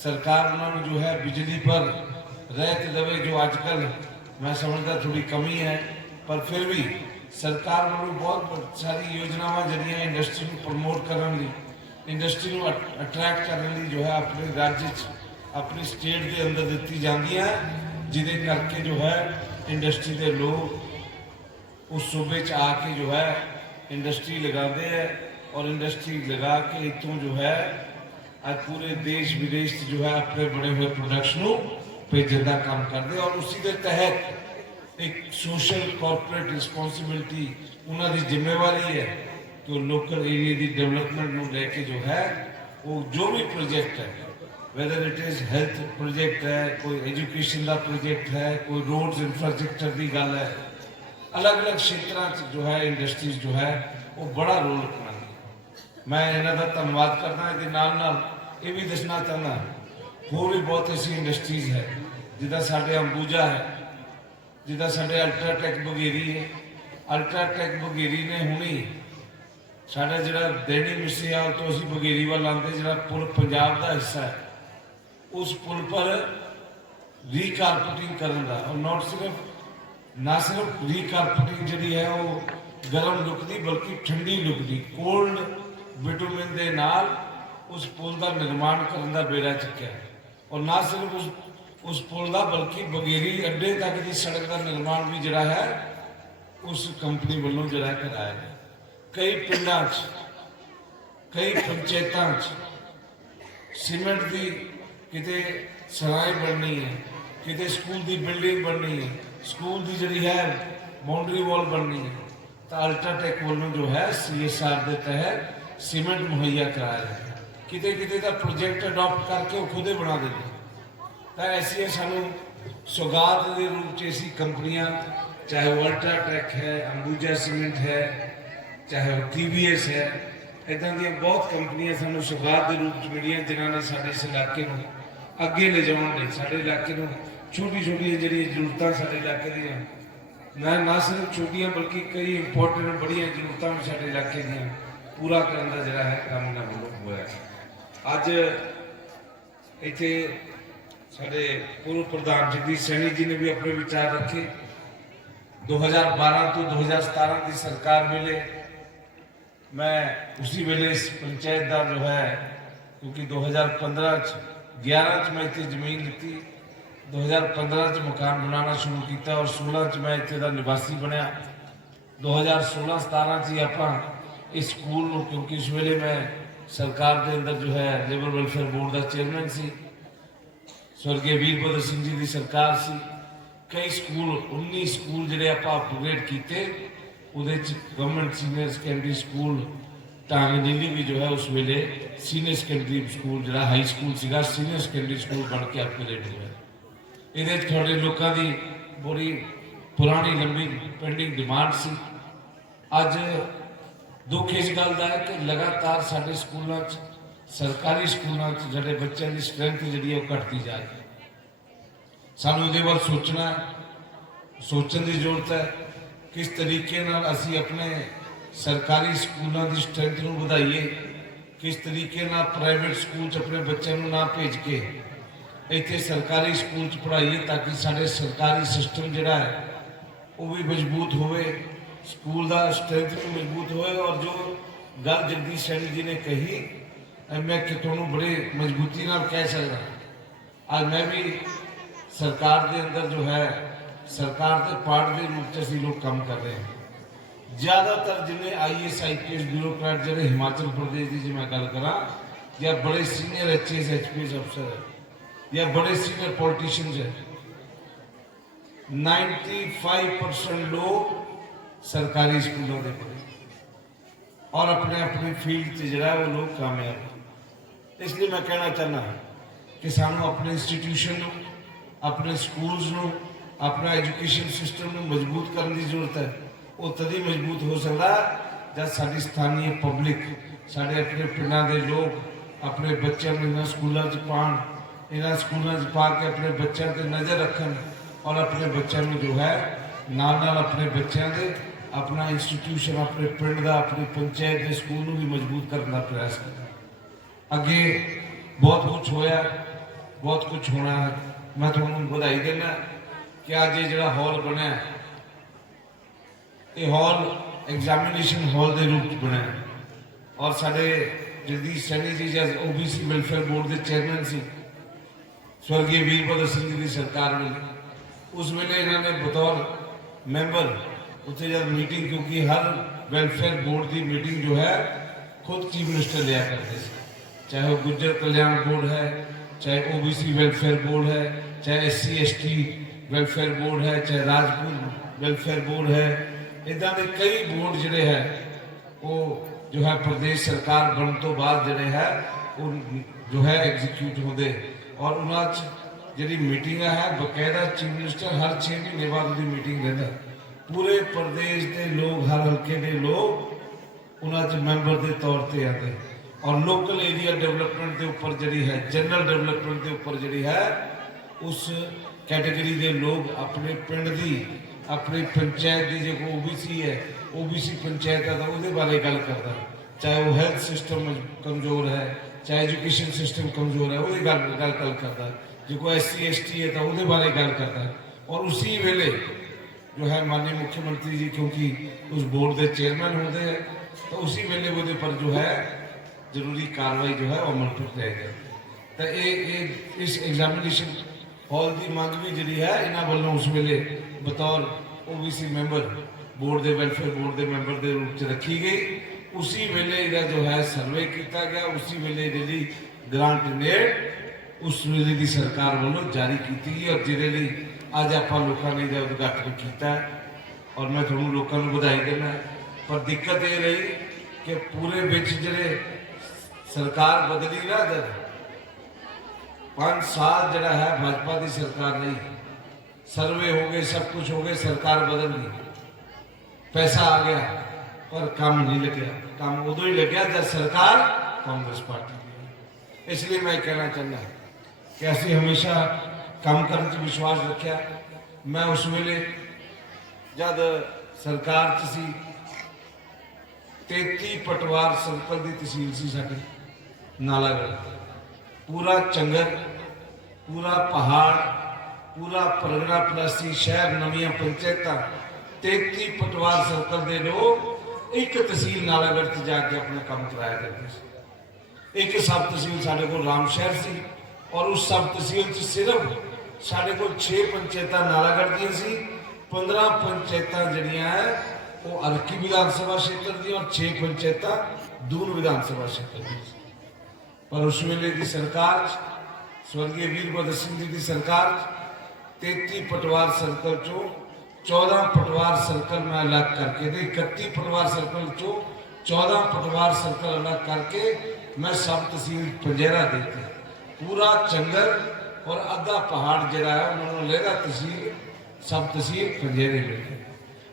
ਸਰਕਾਰ ਉਹਨਾਂ ਨੂੰ ਜੋ ਹੈ ਬਿਜਲੀ ਪਰ ਰਹਿਤ ਦੇਵੇ, ਜੋ ਅੱਜ ਕੱਲ ਮੈਂ ਸਮਝਦਾ ਥੋੜੀ ਕਮੀ ਹੈ, ਪਰ ਫਿਰ ਵੀ ਸਰਕਾਰ ਵੱਲੋਂ ਬਹੁਤ ਸਾਰੀ ਯੋਜਨਾਵਾਂ ਜਿਹੜੀਆਂ ਇੰਡਸਟਰੀ ਨੂੰ ਪ੍ਰਮੋਟ ਕਰਨ ਲਈ ਇੰਡਸਟਰੀ ਨੂੰ ਅਟਰੈਕਟ ਕਰਨ ਲਈ ਜੋ ਹੈ ਆਪਣੇ ਰਾਜ 'ਚ ਆਪਣੀ ਸਟੇਟ ਦੇ ਅੰਦਰ ਦਿੱਤੀ ਜਾਂਦੀਆਂ, ਜਿਹਦੇ ਕਰਕੇ ਜੋ ਹੈ ਇੰਡਸਟਰੀ ਦੇ ਲੋਕ ਉਸ ਸੂਬੇ 'ਚ ਆ ਕੇ ਜੋ ਹੈ ਇੰਡਸਟਰੀ ਲਗਾਉਂਦੇ ਹੈ ਔਰ ਇੰਡਸਟਰੀ ਲਗਾ ਕੇ ਇਤੋਂ ਜੋ ਹੈ, ਅੱਜ ਪੂਰੇ ਦੇਸ਼ ਵਿਦੇਸ਼ 'ਚ ਜੋ ਹੈ, ਆਪਣੇ ਬਣੇ ਹੋਏ ਪ੍ਰੋਡਕਟਸ ਨੂੰ ਭੇਜਣ ਦਾ ਕੰਮ ਕਰਦੇ ਔਰ ਉਸੇ ਦੇ ਤਹਿਤ ਇੱਕ ਸੋਸ਼ਲ ਕਾਰਪੋਰੇਟ ਰਿਸਪੌਂਸਿਬਿਲਟੀ ਉਹਨਾਂ ਦੀ ਜ਼ਿੰਮੇਵਾਰੀ ਹੈ ਕਿ ਉਹ ਲੋਕਲ ਏਰੀਆ ਦੀ ਡਿਵੈਲਪਮੈਂਟ ਨੂੰ ਲੈ ਕੇ ਜੋ ਹੈ, ਉਹ ਜੋ ਵੀ ਪ੍ਰੋਜੈਕਟ ਹੈ whether it is health project ਹੈ, ਕੋਈ ਐਜੂਕੇਸ਼ਨ ਦਾ ਪ੍ਰੋਜੈਕਟ ਹੈ, ਕੋਈ ਰੋਡਸ ਇਨਫਰਾਸਟ੍ਰਕਚਰ ਦੀ ਗੱਲ ਹੈ ਅਲੱਗ-ਅਲੱਗ ਖੇਤਰਾਂ 'ਚ ਜੋ ਹੈ ਇੰਡਸਟਰੀਜ਼ ਜੋ ਹੈ, ਉਹ ਬੜਾ ਰੋਲ ਨਿਭਾਉਂਦੀ ਮੈਂ ਇਹਨਾਂ ਦਾ ਧੰਨਵਾਦ ਕਰਦਾ, ਇਹਦੇ ਨਾਲ ਨਾਲ ਇਹ ਵੀ ਦੱਸਣਾ ਚਾਹੁੰਦਾ ਹੋਰ ਵੀ ਬਹੁਤ ਐਸੀ ਇੰਡਸਟਰੀਜ਼ ਹੈ, ਜਿੱਦਾਂ ਸਾਡੇ ਅੰਬੂਜਾ ਹੈ, ਜਿੱਦਾਂ ਸਾਡੇ ਅਲਟਰਾਟੈਕ ਬਗੇਰੀ ਹੈ। ਅਲਟਰਾਟੈਕ ਬਗੇਰੀ ਨੇ ਹੁਣੀ ਸਾਡਾ ਜਿਹੜਾ ਦੇਣੀ ਮਿਸਿਆ ਉਹ ਤੋਂ ਅਸੀਂ ਬਗੇਰੀ ਵੱਲ ਆਉਂਦੇ, ਜਿਹੜਾ ਪੁਲ ਪੰਜਾਬ ਦਾ ਹਿੱਸਾ ਹੈ, ਉਸ ਪੁਲ ਪਰ ਰੀਕਾਰਪਟਿੰਗ ਕਰਨ ਦਾ ਔਰ ਨਾਟ ਸਿਰਫ ਨਾ ਸਿਰਫ ਰੀਕਾਰਪੇਟਿੰਗ ਜਿਹੜੀ ਹੈ ਉਹ ਗਰਮ ਲੁੱਕ ਦੀ ਬਲਕਿ ਠੰਡੀ ਲੁੱਕ ਦੀ ਕੋਲਡ ਬਿਟੂਮਿਨ ਦੇ ਨਾਲ ਉਸ ਪੁਲ ਦਾ ਨਿਰਮਾਣ ਕਰਨ ਦਾ ਬੇੜਾ ਚੁੱਕਿਆ। ਔਰ ਨਾ ਸਿਰਫ ਉਸ ਉਸ ਪੁਲ ਦਾ, ਬਲਕਿ ਬਗੇਰੀ ਅੱਡੇ ਤੱਕ ਦੀ ਸੜਕ ਦਾ ਨਿਰਮਾਣ ਵੀ ਜਿਹੜਾ ਹੈ, ਉਸ ਕੰਪਨੀ ਵੱਲੋਂ ਜਿਹੜਾ ਕਰਾਇਆ ਗਿਆ। ਕਈ ਪਿੰਡਾਂ 'ਚ, ਕਈ ਪੰਚਾਇਤਾਂ 'ਚ ਸੀਮੈਂਟ ਦੀ ਕਿਤੇ ਸਰਾਏ ਬਣਨੀ ਹੈ, ਕਿਤੇ ਸਕੂਲ ਦੀ ਬਿਲਡਿੰਗ ਬਣਨੀ ਹੈ ਸਕੂਲ ਦੀ ਜਿਹੜੀ ਹੈ ਬਾਉਂਡਰੀ ਵਾਲ ਬਣਨੀ ਹੈ। ਤਾਂ ਅਲਟਰਾਟੈਕ ਵੱਲੋਂ ਜੋ ਹੈ ਸੀਐਸਆਰ ਦੇ ਤਹਿਤ ਸੀਮੈਂਟ ਮੁਹੱਈਆ ਕਰਾਇਆ ਹੈ ਕਿਤੇ ਕਿਤੇ ਦਾ ਪ੍ਰੋਜੈਕਟ ਅਡਾਪਟ ਕਰਕੇ ਉਹ ਖੁਦੇ ਬਣਾ ਦਿੰਦੇ ਤਾਂ ਐਸੀਆਂ ਸਾਨੂੰ ਸੁਗਾਤ ਦੇ ਰੂਪ ਚ ਐਸੀ ਕੰਪਨੀਆਂ, ਚਾਹੇ ਉਹ ਅਲਟਰਾਟੈਕ ਹੈ, ਅੰਬੂਜਾ ਸੀਮੈਂਟ ਹੈ, ਚਾਹੇ ਉਹ TVS ਹੈ ਇਦਾਂ ਦੀਆਂ ਬਹੁਤ ਕੰਪਨੀਆਂ ਸਾਨੂੰ ਸੁਗਾਤ ਦੇ ਰੂਪ ਚ ਮਿਲੀਆਂ, ਜਿਨ੍ਹਾਂ ਨੇ ਸਾਡੇ ਇਸ ਇਲਾਕੇ ਨੂੰ ਅੱਗੇ ਲਿਜਾਉਣ ਲਈ, ਸਾਡੇ ਇਲਾਕੇ ਨੂੰ ਛੋਟੀ ਛੋਟੀਆਂ ਜਿਹੜੀਆਂ ਜ਼ਰੂਰਤਾਂ ਸਾਡੇ ਇਲਾਕੇ ਦੀਆਂ, ਨਾ ਨਾ ਸਿਰਫ ਛੋਟੀਆਂ ਬਲਕਿ ਕਈ ਇੰਪੋਰਟੈਂਟ ਬੜੀਆਂ ਜ਼ਰੂਰਤਾਂ ਵੀ ਸਾਡੇ ਇਲਾਕੇ ਦੀਆਂ ਪੂਰਾ ਕਰਨ ਦਾ ਜਿਹੜਾ ਹੈ ਕੰਮ ਨਾ ਹੋਇਆ ਅੱਜ ਇੱਥੇ ਸਾਡੇ ਪੂਰਵ ਪ੍ਰਧਾਨ ਜਗਦੀਸ਼ ਸੈਣੀ ਜੀ ਨੇ ਵੀ ਆਪਣੇ ਵਿਚਾਰ ਰੱਖੇ। 2012 ਤੋਂ 2017 ਦੀ ਸਰਕਾਰ ਵੇਲੇ ਮੈਂ ਉਸੇ ਵੇਲੇ ਇਸ ਪੰਚਾਇਤ ਦਾ ਜੋ ਹੈ, ਕਿਉਂਕਿ 2015 ਚ 11 ਚ ਮੈਂ ਇੱਥੇ ਜ਼ਮੀਨ ਲਿੱਤੀ 2015 ਚ ਮਕਾਨ ਬਣਾਉਣਾ ਸ਼ੁਰੂ ਕੀਤਾ ਔਰ 16 ਚ ਮੈਂ ਇੱਥੇ ਦਾ ਨਿਵਾਸੀ ਬਣਿਆ। 2016 17 ਚ ਹੀ ਆਪਾਂ ਇਸ ਸਕੂਲ ਨੂੰ, ਕਿਉਂਕਿ ਇਸ ਵੇਲੇ ਮੈਂ ਸਰਕਾਰ ਦੇ ਅੰਦਰ ਜੋ ਹੈ ਲੇਬਰ ਵੈਲਫੇਅਰ ਬੋਰਡ ਦਾ ਚੇਅਰਮੈਨ ਸੀ। ਸਵਰਗੀ ਵੀਰਭਦਰ ਸਿੰਘ ਜੀ ਦੀ ਸਰਕਾਰ ਸੀ। ਕਈ ਸਕੂਲ 19 ਸਕੂਲ ਜਿਹੜੇ ਆਪਾਂ ਅਪਗ੍ਰੇਡ ਕੀਤੇ, ਉਹਦੇ ਚ ਗਵਰਨਮੈਂਟ ਸੀਨੀਅਰ ਸੈਕੰਡਰੀ ਸਕੂਲ ਟਾਂਗ ਵੀ ਜੋ ਹੈ ਉਸ ਵੇਲੇ ਸੀਨੀਅਰ ਸੈਕੰਡਰੀ ਸਕੂਲ ਜਿਹੜਾ ਹਾਈ ਸਕੂਲ ਸੀਗਾ ਸੀਨੀਅਰ ਸੈਕੰਡਰੀ ਸਕੂਲ ਬਣ ਕੇ ਅਪਗ੍ਰੇਡ ਹੋਇਆ। ਇਹਦੇ 'ਚ ਤੁਹਾਡੇ ਲੋਕਾਂ ਦੀ ਬੜੀ ਪੁਰਾਣੀ ਲੰਬੀ ਪੈਂਡਿੰਗ ਡਿਮਾਂਡ ਸੀ। ਅੱਜ ਦੁੱਖ ਇਸ ਗੱਲ ਦਾ ਹੈ ਕਿ ਲਗਾਤਾਰ ਸਾਡੇ ਸਕੂਲਾਂ 'ਚ, ਸਰਕਾਰੀ ਸਕੂਲਾਂ 'ਚ ਜਿਹੜੇ ਬੱਚਿਆਂ ਦੀ ਸਟਰੈਂਥ ਜਿਹੜੀ ਹੈ ਉਹ ਘਟਦੀ ਜਾ ਰਹੀ ਹੈ। ਸਾਨੂੰ ਇਹਦੇ ਵੱਲ ਸੋਚਣਾ ਸੋਚਣ ਦੀ ਜ਼ਰੂਰਤ ਹੈ, ਕਿਸ ਤਰੀਕੇ ਨਾਲ ਅਸੀਂ ਆਪਣੇ ਸਰਕਾਰੀ ਸਕੂਲਾਂ ਦੀ ਸਟਰੈਂਥ ਨੂੰ ਵਧਾਈਏ, ਕਿਸ ਤਰੀਕੇ ਨਾਲ ਪ੍ਰਾਈਵੇਟ ਸਕੂਲ 'ਚ ਆਪਣੇ ਬੱਚਿਆਂ ਨੂੰ ਨਾ ਭੇਜ ਕੇ ਇੱਥੇ ਸਰਕਾਰੀ ਸਕੂਲ 'ਚ ਪੜ੍ਹਾਈਏ ਤਾਂ ਕਿ ਸਾਡੇ ਸਰਕਾਰੀ ਸਿਸਟਮ ਜਿਹੜਾ ਹੈ, ਉਹ ਵੀ ਮਜ਼ਬੂਤ ਹੋਵੇ, ਸਕੂਲ ਦਾ ਸਟਰੈਂਥ ਵੀ ਮਜ਼ਬੂਤ ਹੋਵੇ ਔਰ ਜੋ ਗੱਲ ਜਗਦੀਸ਼ ਸੈਣੀ ਜੀ ਨੇ ਕਹੀ, ਇਹ ਮੈਂ ਕਿ ਤੁਹਾਨੂੰ ਬੜੇ ਮਜ਼ਬੂਤੀ ਨਾਲ ਕਹਿ ਸਕਦਾ। ਅੱਜ ਮੈਂ ਵੀ ਸਰਕਾਰ ਦੇ ਅੰਦਰ ਜੋ ਹੈ, ਸਰਕਾਰ ਦੇ ਪਾਰਟ ਦੇ ਰੂਪ 'ਚ ਅਸੀਂ ਲੋਕ ਕੰਮ ਕਰ ਰਹੇ ਹਾਂ। ਜ਼ਿਆਦਾਤਰ ਜਿੰਨੇ ਆਈਐਸ ਆਈਪੀਐਸ ਬਿਊਰੋਕਰੈਟ ਜਿਹੜੇ ਹਿਮਾਚਲ ਪ੍ਰਦੇਸ਼ ਦੀ ਜੇ ਮੈਂ ਗੱਲ ਕਰਾਂ, ਜਾਂ ਬੜੇ ਸੀਨੀਅਰ ਐਚਐਸ ਐਚਪੀਐਸ ਅਫਸਰ ਹੈ ਜਾਂ ਬੜੇ ਸੀਨੀਅਰ ਪੋਲੀਟੀਸ਼ੀਅਨਸ ਹੈ 95% ਲੋਕ ਸਰਕਾਰੀ ਸਕੂਲਾਂ ਦੇ ਪੜ੍ਹੇ ਔਰ ਆਪਣੇ ਆਪਣੇ ਫੀਲਡ 'ਚ ਜਿਹੜਾ ਉਹ ਲੋਕ ਕਾਮਯਾਬ ਹੈ। ਇਸ ਲਈ ਮੈਂ ਕਹਿਣਾ ਚਾਹੁੰਦਾ ਕਿ ਸਾਨੂੰ ਆਪਣੇ ਇੰਸਟੀਟਿਊਸ਼ਨ ਨੂੰ ਆਪਣੇ ਸਕੂਲਸ ਨੂੰ ਆਪਣਾ ਐਜੂਕੇਸ਼ਨ ਸਿਸਟਮ ਨੂੰ ਮਜ਼ਬੂਤ ਕਰਨ ਦੀ ਜ਼ਰੂਰਤ ਹੈ ਉਹ ਤਦ ਹੀ ਮਜ਼ਬੂਤ ਹੋ ਸਕਦਾ ਜਦ ਸਾਡੀ ਸਥਾਨੀ ਪਬਲਿਕ ਸਾਡੇ ਆਪਣੇ ਪਿੰਡਾਂ ਦੇ ਲੋਕ ਆਪਣੇ ਬੱਚਿਆਂ ਨੂੰ ਇਹਨਾਂ ਸਕੂਲਾਂ 'ਚ ਪਾਣ ਇਹਨਾਂ ਸਕੂਲਾਂ 'ਚ ਪਾ ਕੇ ਆਪਣੇ ਬੱਚਿਆਂ ਤੇ ਨਜ਼ਰ ਰੱਖਣ ਔਰ ਆਪਣੇ ਬੱਚਿਆਂ ਨੂੰ ਜੋ ਹੈ, ਨਾਲ ਨਾਲ ਆਪਣੇ ਬੱਚਿਆਂ ਦੇ ਆਪਣਾ ਇੰਸਟੀਟਿਊਸ਼ਨ ਆਪਣੇ ਪਿੰਡ ਦਾ, ਆਪਣੀ ਪੰਚਾਇਤ ਦੇ ਸਕੂਲ ਨੂੰ ਵੀ ਮਜ਼ਬੂਤ ਕਰਨ ਦਾ ਪ੍ਰਯਾਸ ਕਰਨਾ ਅੱਗੇ ਬਹੁਤ ਕੁਝ ਹੋਇਆ, ਬਹੁਤ ਕੁਝ ਹੋਣਾ ਹੈ। ਮੈਂ ਤੁਹਾਨੂੰ ਵਧਾਈ ਦਿੰਦਾ ਕਿ ਅੱਜ ਇਹ ਜਿਹੜਾ ਹਾਲ ਬਣਿਆ, ਇਹ ਹਾਲ ਐਗਜ਼ਾਮੀਨੇਸ਼ਨ ਹਾਲ ਦੇ ਰੂਪ ਚ ਬਣਿਆ। ਔਰ ਸਾਡੇ ਜਗਦੀਸ਼ ਸੈਣੀ ਜੀ, ਜਦ ਓਬੀਸੀ ਵੈਲਫੇਅਰ ਬੋਰਡ ਦੇ ਚੇਅਰਮੈਨ ਸੀ ਸਵਰਗੀ ਵੀਰਭਦਰ ਸਿੰਘ ਜੀ ਦੀ ਸਰਕਾਰ ਵੇਲੇ ਉਸ ਵੇਲੇ ਇਹਨਾਂ ਨੇ ਬਤੌਰ ਮੈਂਬਰ ਉੱਥੇ ਜਦ ਮੀਟਿੰਗ, ਕਿਉਂਕਿ ਹਰ ਵੈਲਫੇਅਰ ਬੋਰਡ ਦੀ ਮੀਟਿੰਗ ਜੋ ਹੈ, ਖੁਦ ਚੀਫ ਮਿਨਿਸਟਰ ਲਿਆ ਕਰਦੇ ਸੀ। ਚਾਹੇ ਉਹ ਗੁੱਜਰ ਕਲਿਆਣ ਬੋਰਡ ਹੈ, ਚਾਹੇ ਓਬੀਸੀ ਵੈਲਫੇਅਰ ਬੋਰਡ ਹੈ, ਚਾਹੇ ਐਸਸੀ ਐਸਟੀ ਵੈਲਫੇਅਰ ਬੋਰਡ ਹੈ, ਚਾਹੇ ਰਾਜਪੂਤ ਵੈਲਫੇਅਰ ਬੋਰਡ ਹੈ ਇਦਾਂ ਦੇ ਕਈ ਬੋਰਡ ਜਿਹੜੇ ਹੈ, ਉਹ ਜੋ ਹੈ, ਪ੍ਰਦੇਸ਼ ਸਰਕਾਰ ਬਣਨ ਤੋਂ ਬਾਅਦ ਜਿਹੜੇ ਹੈ, ਉਹ ਜੋ ਹੈ ਐਗਜ਼ੀਕਿਊਟ ਹੁੰਦੇ ਔਰ ਉਹਨਾਂ 'ਚ ਜਿਹੜੀ ਮੀਟਿੰਗਾਂ ਹੈ, ਬਕਾਇਦਾ ਚੀਫ ਮਿਨਿਸਟਰ ਹਰ 6 ਮਹੀਨੇ ਬਾਅਦ ਉਹਦੀ ਮੀਟਿੰਗ ਲੈਂਦਾ ਪੂਰੇ ਪ੍ਰਦੇਸ਼ ਦੇ ਲੋਕ, ਹਰ ਹਲਕੇ ਦੇ ਲੋਕ ਉਹਨਾਂ 'ਚ ਮੈਂਬਰ ਦੇ ਤੌਰ ਤੇ ਆਉਂਦੇ। ਔਰ ਲੋਕਲ ਏਰੀਆ ਡਿਵੈਲਪਮੈਂਟ ਦੇ ਉੱਪਰ ਜਿਹੜੀ ਹੈ, ਜਨਰਲ ਡਿਵੈਲਪਮੈਂਟ ਦੇ ਉੱਪਰ ਜਿਹੜੀ ਹੈ, ਉਸ ਕੈਟਾਗਰੀ ਦੇ ਲੋਕ ਆਪਣੇ ਪਿੰਡ ਦੀ, ਆਪਣੀ ਪੰਚਾਇਤ ਦੀ, ਜੇ ਕੋਈ ਓਬੀਸੀ ਹੈ ਓਬੀਸੀ ਪੰਚਾਇਤ ਹੈ ਤਾਂ ਉਹਦੇ ਬਾਰੇ ਗੱਲ ਕਰਦਾ। ਚਾਹੇ ਉਹ ਹੈਲਥ ਸਿਸਟਮ ਕਮਜ਼ੋਰ ਹੈ ਚਾਹੇ ਐਜੂਕੇਸ਼ਨ ਸਿਸਟਮ ਕਮਜ਼ੋਰ ਹੈ, ਉਹਦੀ ਗੱਲ ਗੱਲ ਗੱਲ ਕਰਦਾ। ਜੇ ਕੋਈ ਐਸਸੀ ਐਸਟੀ ਹੈ ਤਾਂ ਉਹਦੇ ਬਾਰੇ ਗੱਲ ਕਰਦਾ। ਔਰ ਉਸੇ ਵੇਲੇ ਜੋ ਹੈ ਮਾਨੀ ਮੁੱਖ ਮੰਤਰੀ ਜੀ, ਕਿਉਂਕਿ ਉਸ ਬੋਰਡ ਦੇ ਚੇਅਰਮੈਨ ਹੁੰਦੇ ਹੈ ਤਾਂ ਉਸੇ ਵੇਲੇ ਉਹਦੇ ਪਰ ਜੋ ਹੈ ਜ਼ਰੂਰੀ ਕਾਰਵਾਈ ਜੋ ਹੈ ਉਹ ਅਮਲ ਕਰ ਜਾਏਗਾ ਤਾਂ ਇਹ ਇਹ ਇਸ ਐਗਜ਼ਾਮੀਨੇਸ਼ਨ ਹਾਲ ਦੀ ਮੰਗ ਵੀ ਜਿਹੜੀ ਹੈ, ਇਹਨਾਂ ਵੱਲੋਂ ਉਸ ਵੇਲੇ ਬਤੌਰ ਓਬੀਸੀ ਮੈਂਬਰ ਬੋਰਡ ਦੇ ਵੈਲਫੇਅਰ ਬੋਰਡ ਦੇ ਮੈਂਬਰ ਦੇ ਰੂਪ ਚ ਰੱਖੀ ਗਈ। उसी वेले जो है सर्वे किया गया, उसी वेले जी ग्रांट ने, उस वेले की सरकार वालों जारी की और जिसे अज आप लोगों ने इधर उद्घाटन किया और मैं थोड़ा लोगों को बधाई देना, पर दिक्कत यह रही कि पूरे बिच जे सरकार बदली ना जब पाँच साल जरा है भाजपा की सरकार नहीं, सर्वे हो गए, सब कुछ हो गए, सरकार बदल गई, पैसा आ गया। ਪੈਸਾ ਪਰ ਕੰਮ ਨਹੀਂ ਲੱਗਿਆ। ਕੰਮ ਉਦੋਂ ਹੀ ਲੱਗਿਆ ਜਦ ਸਰਕਾਰ ਕਾਂਗਰਸ ਪਾਰਟੀ ਦੀ ਇਸ ਲਈ ਮੈਂ ਕਹਿਣਾ ਚਾਹੁੰਦਾ ਕਿ ਅਸੀਂ ਹਮੇਸ਼ਾ ਕੰਮ ਕਰਨ 'ਚ ਵਿਸ਼ਵਾਸ ਰੱਖਿਆ। ਮੈਂ ਉਸ ਵੇਲੇ ਜਦ ਸਰਕਾਰ 'ਚ ਸੀ 33 ਪਟਵਾਰ ਸਰਕਲ ਦੀ ਤਹਿਸੀਲ ਸੀ ਸਾਡੀ, ਨਾਲਾਗੜ੍ਹ ਪੂਰਾ ਚੰਗਰ, ਪੂਰਾ ਪਹਾੜ, ਪੂਰਾ ਪਰਗਨਾ ਪਲਾਸੀ ਸ਼ਹਿਰ, ਨਵੀਆਂ ਪੰਚਾਇਤਾਂ 33 ਪਟਵਾਰ ਸਰਕਲ ਦੇ ਲੋਕ ਇੱਕ ਤਹਿਸੀਲ ਨਾਲਾਗੜ੍ਹ 'ਚ ਜਾ ਕੇ ਆਪਣਾ ਕੰਮ ਕਰਾਇਆ ਕਰਦੇ ਸੀ। ਇੱਕ ਸਬ ਤਹਿਸੀਲ ਸਾਡੇ ਕੋਲ ਰਾਮ ਸ਼ਹਿਰ ਸੀ ਔਰ ਉਸ ਸਬ ਤਹਿਸੀਲ 'ਚ ਸਿਰਫ ਸਾਡੇ ਕੋਲ 6 ਪੰਚਾਇਤਾਂ ਨਾਲਾਗੜ੍ਹ ਦੀਆਂ ਸੀ 15 ਪੰਚਾਇਤਾਂ ਜਿਹੜੀਆਂ ਹੈ ਉਹ ਅਰਕੀ ਵਿਧਾਨ ਸਭਾ ਖੇਤਰ ਦੀਆਂ ਔਰ 6 ਪੰਚਾਇਤਾਂ ਦੂਨ ਵਿਧਾਨ ਸਭਾ ਖੇਤਰ ਦੀਆਂ ਪਰ ਉਸ ਵੇਲੇ ਦੀ ਸਰਕਾਰ 'ਚ, ਸਵਰਗੀ ਵੀਰਭਦਰ ਸਿੰਘ ਜੀ ਦੀ ਸਰਕਾਰ 'ਚ 33 ਪਟਵਾਰ ਸਰਕਲ ਚੋਂ 14 ਪਟਵਾਰ ਸਰਕਲ ਮੈਂ ਅਲੱਗ ਕਰਕੇ ਤੇ 31 ਪਟਵਾਰ ਸਰਕਲ ਚੋਂ 14 ਪਟਵਾਰ ਸਰਕਲ ਅਲੱਗ ਕਰਕੇ ਮੈਂ ਸਬ ਤਹਿਸੀਲ ਪੰਜੇਰਾ ਦਿੱਤੀ। ਪੂਰਾ ਚੰਗਰ ਔਰ ਅੱਧਾ ਪਹਾੜ ਜਿਹੜਾ ਹੈ, ਉਹਨਾਂ ਨੂੰ ਲਹਿਰਾ ਤਹਿਸੀਲ, ਸਬ ਤਹਿਸੀਲ ਪੰਜੇਰੇ ਵਿੱਚ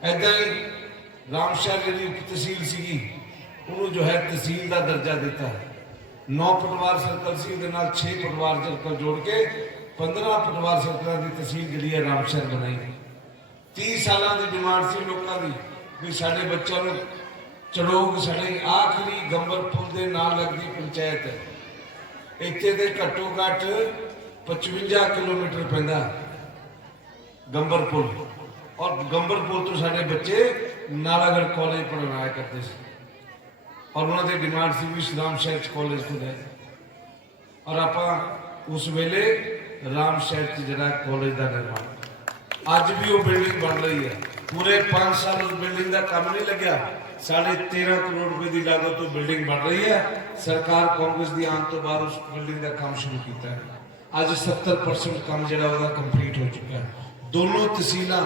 ਐਦਾਂ ਹੀ ਰਾਮਸ਼ਾਹ ਜਿਹੜੀ ਤਹਿਸੀਲ ਸੀਗੀ, ਉਹਨੂੰ ਜੋ ਹੈ ਤਹਿਸੀਲ ਦਾ ਦਰਜਾ ਦਿੱਤਾ। ਨੌ 9 ਪਟਵਾਰ ਸਰਕਲ ਸੀ, ਉਹਦੇ ਨਾਲ 6 ਪਟਵਾਰ ਸਰਕਲ ਜੋੜ ਕੇ 15 ਪਟਵਾਰ ਸਰਕਲਾਂ ਦੀ ਤਹਿਸੀਲ ਜਿਹੜੀ ਹੈ ਰਾਮਸ਼ਹਿਰ ਬਣਾਈ 30 ਸਾਲਾਂ ਦੀ ਡਿਮਾਂਡ ਸੀ ਲੋਕਾਂ ਦੀ ਵੀ ਸਾਡੇ ਬੱਚਿਆਂ ਨੂੰ ਚੜੋਗ ਸਾਡੇ ਆਖਰੀ ਗੰਬਰ ਪੁਲ ਦੇ ਨਾਲ ਲੱਗਦੀ ਪੰਚਾਇਤ ਹੈ। ਇੱਥੇ ਦੇ ਘੱਟੋ ਘੱਟ 55 ਕਿਲੋਮੀਟਰ ਪੈਂਦਾ ਗੰਬਰ ਪੁਲ ਔਰ ਗੰਬਰ ਪੁਲ ਤੋਂ ਸਾਡੇ ਬੱਚੇ ਨਾਲਾਗੜ੍ਹ ਕਾਲਜ ਪੜ੍ਹਨ ਆਇਆ ਕਰਦੇ ਸੀ। ਔਰ ਉਹਨਾਂ ਦੀ ਡਿਮਾਂਡ ਸੀ ਵੀ ਸ਼੍ਰੀ ਰਾਮ ਸ਼ਹਿਰ ਤੋਂ ਖੁੱਲੇ ਔਰ ਆਪਾਂ ਉਸ ਵੇਲੇ ਰਾਮ ਸ਼ਹਿਰ 'ਚ ਜਿਹੜਾ ਕਾਲਜ ਦਾ ਨਿਰਮਾਣ ਅੱਜ ਵੀ ਉਹ ਬਿਲਡਿੰਗ ਬਣ ਰਹੀ ਹੈ। ਪੂਰੇ 5 ਸਾਲ ਉਸ ਬਿਲਡਿੰਗ ਦਾ ਕੰਮ ਨਹੀਂ ਲੱਗਿਆ। ਸਾਢੇ 13 ਕਰੋੜ ਰੁਪਏ ਦੀ ਲਾਗਤ ਤੋਂ ਬਿਲਡਿੰਗ ਬਣ ਰਹੀ ਹੈ। ਸਰਕਾਰ ਕਾਂਗਰਸ ਦੀ ਆਉਣ ਤੋਂ ਬਾਅਦ ਉਸ ਬਿਲਡਿੰਗ ਦਾ ਕੰਮ ਸ਼ੁਰੂ ਕੀਤਾ ਹੈ। ਅੱਜ 70% ਕੰਮ ਜਿਹੜਾ ਉਹਦਾ ਕੰਪਲੀਟ ਹੋ ਚੁੱਕਾ ਹੈ। ਦੋਨੋਂ ਤਹਿਸੀਲਾਂ,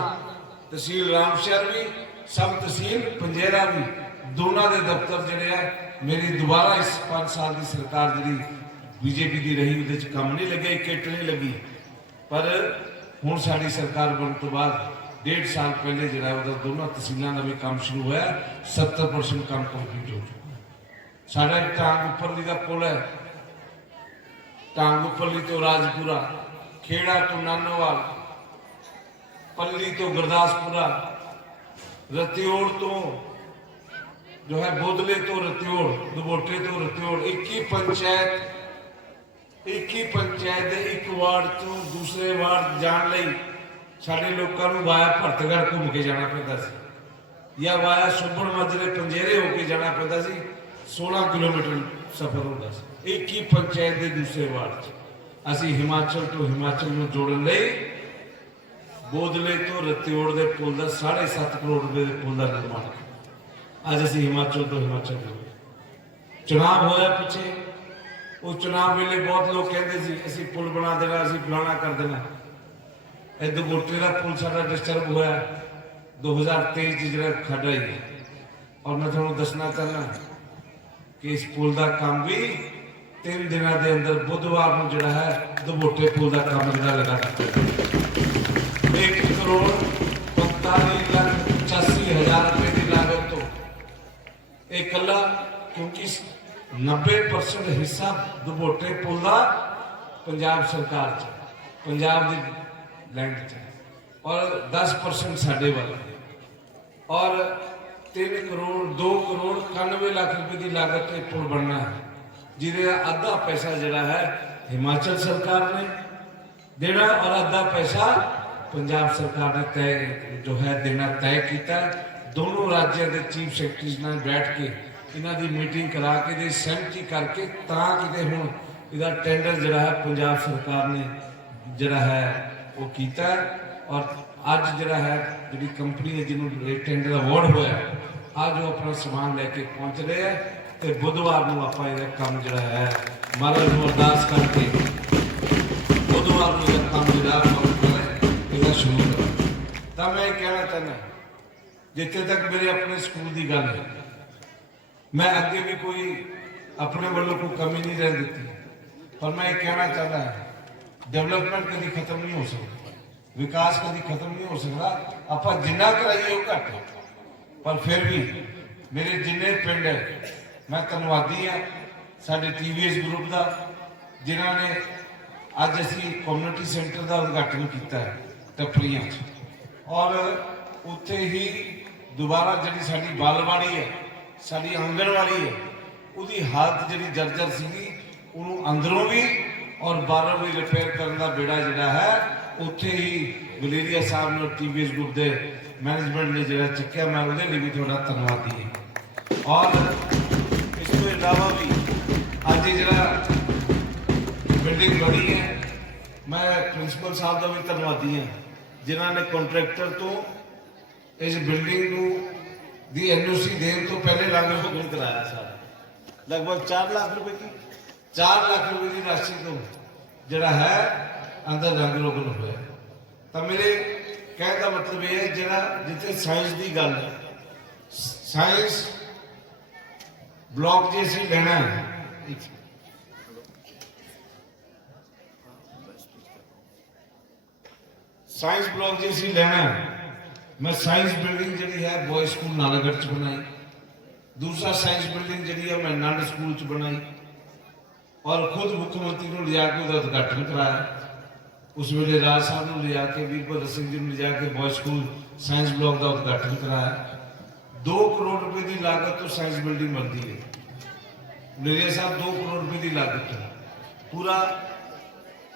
ਤਹਿਸੀਲ ਰਾਮਸ਼ਹਿਰ ਵੀ, ਸਬ ਤਹਿਸੀਲ ਪੰਜੇਰਾ ਵੀ, ਦੋਨਾਂ ਦੇ ਦਫ਼ਤਰ ਜਿਹੜੇ ਆ ਮੇਰੀ ਦੁਬਾਰਾ ਇਸ 5 ਸਾਲ ਦੀ ਸਰਕਾਰ ਜਿਹੜੀ ਬੀਜੇਪੀ ਦੀ ਰਹੀ, ਉਹਦੇ ਚ ਕੰਮ ਨਹੀਂ ਲੱਗਿਆ ਕਿੱਟ ਨਹੀਂ ਲੱਗੀ। ਪਰ ਹੁਣ ਸਾਡੀ ਸਰਕਾਰ ਬਣਨ ਤੋਂ ਬਾਅਦ ਡੇਢ ਸਾਲ ਪਹਿਲੇ ਜਿਹੜਾ ਉਹਦਾ ਦੋਨਾਂ ਤਹਿਸੀਲਾਂ ਦਾ ਵੀ ਕੰਮ ਸ਼ੁਰੂ ਹੋਇਆ 70% ਕੰਮ ਕੰਪਲੀਟ ਹੋ ਚੁੱਕਾ ਸਾਡਾ ਇੱਕ ਟਾਂਗ ਉੱਪਰਲੀ ਦਾ ਪੁਲ ਹੈ। ਟਾਂਗ ਉੱਪਰਲੀ ਤੋਂ ਰਾਜਪੁਰਾ, ਖੇੜਾ ਤੋਂ ਨਾਨੋਵਾਲ, ਪੱਲੀ ਤੋਂ ਗੁਰਦਾਸਪੁਰਾ ਰਤਿਓੜ ਤੋਂ ਜੋ ਹੈ ਬੋਦਲੇ ਤੋਂ ਰਤਿਓੜ ਦੁਬੋਟੇ ਤੋਂ ਰਤਿਓੜ 21 ਪੰਚਾਇਤ 21 ਪੰਚਾਇਤ ਦੇ ਇੱਕ ਵਾਰਡ ਤੋਂ ਦੂਸਰੇ ਵਾਰਡ ਜਾਣ ਲਈ ਸਾਡੇ ਲੋਕਾਂ ਨੂੰ ਵਾਇਆ ਭਰਤਗੜ ਘੁੰਮ ਕੇ ਜਾਣਾ ਪੈਂਦਾ ਸੀ। ਜਾਂ ਵਾਇਆ ਸੁਬਣ ਮਜਰੇ ਪੰਜੇਰੇ ਹੋ ਕੇ ਜਾਣਾ ਪੈਂਦਾ ਸੀ 16 ਕਿਲੋਮੀਟਰ ਸਫ਼ਰ ਹੁੰਦਾ ਸੀ। 21 ਪੰਚਾਇਤ ਦੇ ਦੂਸਰੇ ਵਾਰਡ 'ਚ। ਅਸੀਂ ਹਿਮਾਚਲ ਤੋਂ ਹਿਮਾਚਲ ਨੂੰ ਜੋੜਨ ਲਈ ਬੋਦਲੇ ਤੋਂ ਰਤਿਓੜ ਦੇ ਪੁਲ ਦਾ 7.5 ਕਰੋੜ ਰੁਪਏ ਦੇ ਪੁਲ ਦਾ ਨਿਰਮਾਣ ਅੱਜ ਅਸੀਂ ਹਿਮਾਚਲ ਤੋਂ ਹਿਮਾਚਲ ਗਏ ਚੁਣਾਵ ਹੋਇਆ ਪਿੱਛੇ। ਉਹ ਚੁਣਾਵ ਵੇਲੇ ਬਹੁਤ ਲੋਕ ਕਹਿੰਦੇ ਸੀ, ਅਸੀਂ ਪੁਲ ਬਣਾ ਦੇਣਾ, ਅਸੀਂ ਫਲਾਣਾ ਕਰ ਦੇਣਾ। ਇਹ ਦੁਗੋਟੇ ਦਾ ਪੁਲ ਸਾਡਾ ਡਿਸਟਰਬ ਹੋਇਆ। 2023 ਚ ਜਿਹੜਾ ਖੱਡ ਆਈ ਔਰ ਮੈਂ ਤੁਹਾਨੂੰ ਦੱਸਣਾ ਚਾਹੁੰਦਾ ਕਿ ਇਸ ਪੁਲ ਦਾ ਕੰਮ ਵੀ ਤਿੰਨ ਦਿਨਾਂ ਦੇ ਅੰਦਰ ਬੁੱਧਵਾਰ ਨੂੰ ਜਿਹੜਾ ਹੈ ਦੁਗੋਟੇ ਪੁਲ ਦਾ ਕੰਮ ਜਿਹੜਾ ਲਗਾ ਦਿੱਤਾ ਇੱਕ ਕਰੋੜ 45 ਲੱਖ 85 ਹਜ਼ਾਰ ਰੁਪਏ ਦੀ ਲਾਗਤ ਤੋਂ ਇਹ ਇਕੱਲਾ ਕਿਉਂਕਿ 90% ਹਿੱਸਾ ਦੁਬੋਟੇ ਪੁੱਲ ਦਾ ਪੰਜਾਬ ਸਰਕਾਰ ਚ, ਪੰਜਾਬ ਦੀ ਲੈਂਡ ਚ ਔਰ 10% ਸਾਡੇ ਵੱਲ ਔਰ 3 ਕਰੋੜ 2 ਕਰੋੜ 91 ਲੱਖ ਰੁਪਏ ਦੀ ਲਾਗਤ ਤੇ ਪੁਲ ਬਣਨਾ ਹੈ, ਜਿਹਦੇ ਦਾ ਅੱਧਾ ਪੈਸਾ ਜਿਹੜਾ ਹੈ ਹਿਮਾਚਲ ਸਰਕਾਰ ਨੇ ਦੇਣਾ ਔਰ ਅੱਧਾ ਪੈਸਾ ਪੰਜਾਬ ਸਰਕਾਰ ਨੇ ਤੈਅ, ਜੋ ਹੈ ਦੇਣਾ ਤੈਅ ਕੀਤਾ। ਦੋਨੋਂ ਰਾਜਾਂ ਦੇ ਚੀਫ ਸੈਕਟਰੀਜ਼ ਨਾਲ ਬੈਠ ਕੇ ਇਹਨਾਂ ਦੀ ਮੀਟਿੰਗ ਕਰਾ ਕੇ ਦੇ ਸਹਿਮਤੀ ਕਰਕੇ ਤਾਂ ਕਿਤੇ ਹੁਣ ਇਹਦਾ ਟੈਂਡਰ ਜਿਹੜਾ ਹੈ ਪੰਜਾਬ ਸਰਕਾਰ ਨੇ ਜਿਹੜਾ ਹੈ ਉਹ ਕੀਤਾ ਔਰ ਅੱਜ ਜਿਹੜਾ ਹੈ ਜਿਹੜੀ ਕੰਪਨੀ ਹੈ ਜਿਹਨੂੰ ਟੈਂਡਰ ਅਵਾਰਡ ਹੋਇਆ ਅੱਜ ਉਹ ਆਪਣਾ ਸਮਾਨ ਲੈ ਕੇ ਪਹੁੰਚ ਰਹੇ ਹੈ ਤੇ ਬੁੱਧਵਾਰ ਨੂੰ ਆਪਾਂ ਇਹਦਾ ਕੰਮ ਜਿਹੜਾ ਹੈ ਮਹਾਰਾਜ ਨੂੰ ਅਰਦਾਸ ਕਰਕੇ ਬੁੱਧਵਾਰ ਨੂੰ ਇਹ ਕੰਮ ਜਿਹੜਾ ਇਹਦਾ ਸ਼ੁਰੂ ਕਰਾਂਗੇ। ਤਾਂ ਮੈਂ ਇਹ ਕਹਿਣਾ ਚਾਹੁੰਦਾ, ਜਿੱਥੇ ਤੱਕ ਮੇਰੇ ਆਪਣੇ ਸਕੂਲ ਦੀ ਗੱਲ ਹੈ ਮੈਂ ਅੱਗੇ ਵੀ ਕੋਈ ਆਪਣੇ ਵੱਲੋਂ ਕੋਈ ਕਮੀ ਨਹੀਂ ਰਹਿ ਦਿੱਤੀ। ਪਰ ਮੈਂ ਇਹ ਕਹਿਣਾ ਚਾਹੁੰਦਾ ਹਾਂ ਡਿਵੈਲਪਮੈਂਟ ਕਦੀ ਖਤਮ ਨਹੀਂ ਹੋ ਸਕਦਾ, ਵਿਕਾਸ ਕਦੀ ਖਤਮ ਨਹੀਂ ਹੋ ਸਕਦਾ। ਆਪਾਂ ਜਿੰਨਾ ਕਰਾਈਏ ਉਹ ਘੱਟ ਪਰ ਫਿਰ ਵੀ ਮੇਰੇ ਜਿੰਨੇ ਪਿੰਡ ਹੈ, ਮੈਂ ਧੰਨਵਾਦੀ ਹਾਂ ਸਾਡੇ ਟੀਵੀਐਸ ਗਰੁੱਪ ਦਾ, ਜਿਨ੍ਹਾਂ ਨੇ ਅੱਜ ਅਸੀਂ ਕਮਿਊਨਿਟੀ ਸੈਂਟਰ ਦਾ ਉਦਘਾਟਨ ਕੀਤਾ ਹੈ, ਟੱਪਰੀਆਂ 'ਚ। ਔਰ ਉੱਥੇ ਹੀ ਦੁਬਾਰਾ ਜਿਹੜੀ ਸਾਡੀ ਬਾਲਵਾੜੀ ਹੈ ਸਾਡੀ ਆਂਗਣਵਾੜੀ ਹੈ। ਉਹਦੀ ਹਾਲਤ ਜਿਹੜੀ ਜਰਜਰ ਸੀਗੀ, ਉਹਨੂੰ ਅੰਦਰੋਂ ਵੀ ਔਰ ਬਾਹਰੋਂ ਵੀ ਰਿਪੇਅਰ ਕਰਨ ਦਾ ਬੇੜਾ ਜਿਹੜਾ ਹੈ, ਉੱਥੇ ਹੀ ਗਲੇਰੀਆ ਸਾਹਿਬ ਨੇ ਟੀਵੀਐਸ ਗਰੁੱਪ ਦੇ ਮੈਨੇਜਮੈਂਟ ਨੇ ਜਿਹੜਾ ਚੱਕਿਆ, ਮੈਂ ਉਹਦੇ ਲਈ ਵੀ ਤੁਹਾਡਾ ਧੰਨਵਾਦੀ ਹਾਂ। ਔਰ ਇਸ ਤੋਂ ਇਲਾਵਾ ਵੀ ਅੱਜ ਜਿਹੜਾ ਬਿਲਡਿੰਗ ਬਣੀ ਹੈ, ਮੈਂ ਪ੍ਰਿੰਸੀਪਲ ਸਾਹਿਬ ਦਾ ਵੀ ਧੰਨਵਾਦੀ ਹਾਂ, ਜਿਨ੍ਹਾਂ ਨੇ ਕੰਟਰੈਕਟਰ ਤੋਂ ਇਸ ਬਿਲਡਿੰਗ ਨੂੰ ਦੀ ਐਨਓਸੀ ਦੇਣ ਤੋਂ ਪਹਿਲੇ ਰੰਗ ਰੋਗਨ ਕਰਾਇਆ ਸਾਰਾ। ਲਗਭਗ 4 ਲੱਖ ਰੁਪਏ ਦੀ 4 ਲੱਖ ਰੁਪਏ ਦੀ ਰਾਸ਼ੀ ਤੋਂ ਜਿਹੜਾ ਹੈ ਅੰਦਰ ਰੰਗ ਰੋਗਨ ਹੋਇਆ। ਤਾਂ ਮੇਰੇ ਕਹਿਣ ਦਾ ਮਤਲਬ ਇਹ ਹੈ ਜਿਹੜਾ ਜਿੱਥੇ ਸਾਇੰਸ ਦੀ ਗੱਲ ਹੈ ਸਾਇੰਸ ਬਲੌਕ ਜੇ ਅਸੀਂ ਲੈਣਾ ਹੈ ਸਾਇੰਸ ਬਲੌਕ ਜੇ ਅਸੀਂ ਲੈਣਾ ਹੈ, मैं साइंस बिल्डिंग जी है बॉय स्कूल नालागढ़ बनाई। दूसरा साइंस बिल्डिंग जी है, मैं नंड स्कूल बनाई। और खुद मुख्यमंत्री ले जाके उद्घाटन कराया। उस वे राज साहब ने ले जाके वीरभद्र सिंह जी ने जाके बॉय स्कूल साइंस ब्लॉक का उद्घाटन कराया। दो करोड़ रुपए की लागत तो साइंस बिल्डिंग बनती है। मेरे साहब, दो करोड़ रुपए की लागत है। पूरा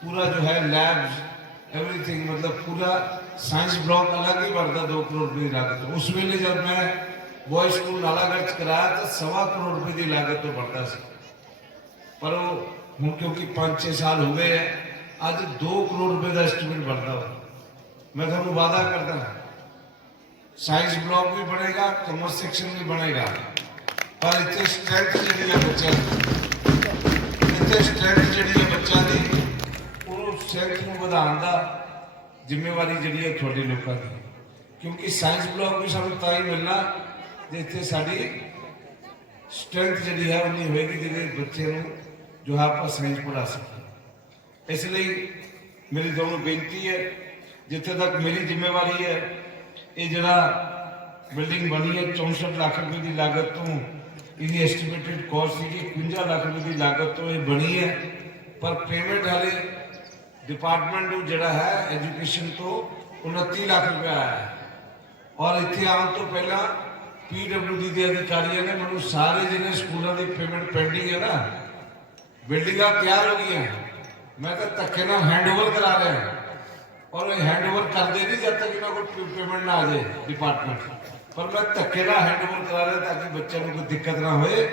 पूरा जो है लैब एवरीथिंग मतलब पूरा साइंस ब्लॉक अलग ही बढ़ता दो करोड़ रुपए की लागत उस वेले जब मैं बॉय स्कूल नालागढ़ च कराया तो सवा करोड़ रुपए की लागत तो बढ़ता सी पर वो ਹੁਣ ਕਿਉਂਕਿ 5-6 ਸਾਲ ਹੋ ਗਏ ਹੈ ਅੱਜ 2 ਕਰੋੜ ਰੁਪਏ ਦਾ ਐਸਟੀਮੇਟ ਬਣਦਾ ਵਾ ਮੈਂ ਤੁਹਾਨੂੰ ਵਾਅਦਾ ਕਰਦਾ ਸਾਇੰਸ ਬਲਾਕ ਵੀ ਬਣੇਗਾ ਕਮਰਸ ਸੈਕਸ਼ਨ ਵੀ ਬਣੇਗਾ ਪਰ ਇੱਥੇ ਸਟਰੈਂਥ ਜਿਹੜੀ ਹੈ ਬੱਚਿਆਂ ਦੀ ਇੱਥੇ ਸਟਰੈਂਥ ਜਿਹੜੀ ਹੈ ਬੱਚਿਆਂ ਦੀ ਉਹਨੂੰ ਸਟਰੈਂਥ ਨੂੰ ਵਧਾਉਣ ਦਾ ਜ਼ਿੰਮੇਵਾਰੀ ਜਿਹੜੀ ਹੈ ਤੁਹਾਡੇ ਲੋਕਾਂ ਦੀ ਕਿਉਂਕਿ ਸਾਇੰਸ ਬਲਾਕ ਵੀ ਸਾਨੂੰ ਤਾਂ ਹੀ ਮਿਲਣਾ ਜੇ ਇੱਥੇ ਸਾਡੀ ਸਟਰੈਂਥ ਜਿਹੜੀ ਹੈ ਉਨੀ ਹੋਏਗੀ ਜਿਹਦੇ ਬੱਚੇ ਨੂੰ ਜੋ ਹੈ ਆਪਾਂ ਸਾਇੰਸ ਪੜ੍ਹਾ ਸਕੀਏ। ਇਸ ਲਈ ਮੇਰੀ ਤੁਹਾਨੂੰ ਬੇਨਤੀ ਹੈ, ਜਿੱਥੇ ਤੱਕ ਮੇਰੀ ਜ਼ਿੰਮੇਵਾਰੀ ਹੈ, ਇਹ ਜਿਹੜਾ ਬਿਲਡਿੰਗ ਬਣੀ ਹੈ 64 ਲੱਖ ਰੁਪਏ ਦੀ ਲਾਗਤ ਤੋਂ ਇਹਦੀ ਐਸਟੀਮੇਟਡ ਕਾਸਟ ਸੀਗੀ 51 ਲੱਖ ਰੁਪਏ ਦੀ ਲਾਗਤ ਤੋਂ ਇਹ ਬਣੀ ਹੈ। ਪਰ ਪੇਮੈਂਟ ਹਾਲੇ ਡਿਪਾਰਟਮੈਂਟ ਨੂੰ ਜਿਹੜਾ ਹੈ ਐਜੂਕੇਸ਼ਨ ਤੋਂ 29 ਲੱਖ ਰੁਪਏ ਆਇਆ ਹੈ। ਔਰ ਇੱਥੇ ਆਉਣ ਤੋਂ ਪਹਿਲਾਂ ਪੀਡਬਲਯੂਡੀ ਦੇ ਅਧਿਕਾਰੀਆਂ ਨੇ ਮੈਨੂੰ ਸਾਰੇ ਜਿਹੜੇ ਸਕੂਲਾਂ ਦੀ ਪੇਮੈਂਟ ਪੈਂਡਿੰਗ ਹੈ ਨਾ, ਬਿਲਡਿੰਗਾਂ ਤਿਆਰ ਹੋ ਗਈਆਂ। ਮੈਂ ਤਾਂ ਧੱਕੇ ਨਾਲ ਹੈਂਡਓਵਰ ਕਰਾ ਰਿਹਾ ਔਰ ਇਹ ਹੈਂਡਓਵਰ ਕਰਦੇ ਨਹੀਂ ਜਦ ਤੱਕ ਇਹਨਾਂ ਕੋਲ ਪੇਮੈਂਟ ਨਾ ਆ ਜਾਏ ਡਿਪਾਰਟਮੈਂਟ ਪਰ ਮੈਂ ਧੱਕੇ ਨਾਲ ਹੈਂਡਓਵਰ ਕਰਾ ਰਿਹਾ ਤਾਂ ਕਿ ਬੱਚਿਆਂ ਨੂੰ ਕੋਈ ਦਿੱਕਤ ਨਾ ਹੋਏ।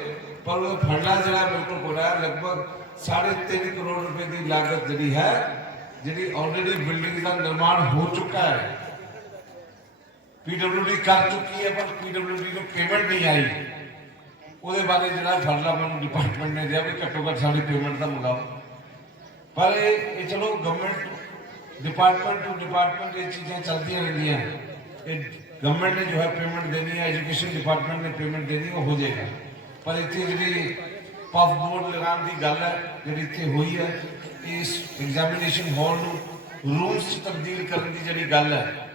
ਪਰ ਉਹ ਫੰਡਾ ਜਿਹੜਾ ਬਿਲਕੁਲ ਕੋਲ ਹੈ, ਲਗਭਗ 3.5 ਕਰੋੜ ਰੁਪਏ ਦੀ ਲਾਗਤ ਜਿਹੜੀ ਹੈ ਜਿਹੜੀ ਆਲਰੇਡੀ ਬਿਲਡਿੰਗ ਦਾ ਨਿਰਮਾਣ ਹੋ ਚੁੱਕਾ ਹੈ। ਪੀਡਬਲਯੂਡੀ ਕਰ ਚੁੱਕੀ ਹੈ, ਪਰ ਪੀਡਬਲਯੂਡੀ ਨੂੰ ਪੇਮੈਂਟ ਨਹੀਂ ਆਈ। ਉਹਦੇ ਬਾਰੇ ਜਿਹੜਾ ਫਰਲਾ ਮੈਨੂੰ ਡਿਪਾਰਟਮੈਂਟ ਨੇ ਦਿਆ ਵੀ ਘੱਟੋ ਘੱਟ ਸਾਡੀ ਪੇਮੈਂਟ ਤਾਂ ਮੰਗਾਓ। ਪਰ ਇਹ ਇਹ ਚਲੋ ਗਵਰਨਮੈਂਟ ਡਿਪਾਰਟਮੈਂਟ ਟੂ ਡਿਪਾਰਟਮੈਂਟ ਇਹ ਚੀਜ਼ਾਂ ਚੱਲਦੀਆਂ ਰਹਿੰਦੀਆਂ। ਇਹ ਗਵਰਨਮੈਂਟ ਨੇ ਜੋ ਹੈ ਪੇਮੈਂਟ ਦੇਣੀ ਹੈ ਐਜੂਕੇਸ਼ਨ ਡਿਪਾਰਟਮੈਂਟ ਨੇ ਪੇਮੈਂਟ ਦੇਣੀ, ਉਹ ਹੋ ਜਾਏਗਾ। ਪਰ ਇੱਥੇ ਜਿਹੜੀ ਪਫ ਬੋਰਡ ਲਗਾਉਣ ਦੀ ਗੱਲ ਹੈ, ਜਿਹੜੀ ਇੱਥੇ ਹੋਈ ਹੈ, ਇਸ ਐਗਜ਼ਾਮੀਨੇਸ਼ਨ ਹਾਲ ਨੂੰ ਰੂਮਸ 'ਚ ਤਬਦੀਲ ਕਰਨ ਦੀ ਜਿਹੜੀ ਗੱਲ ਹੈ,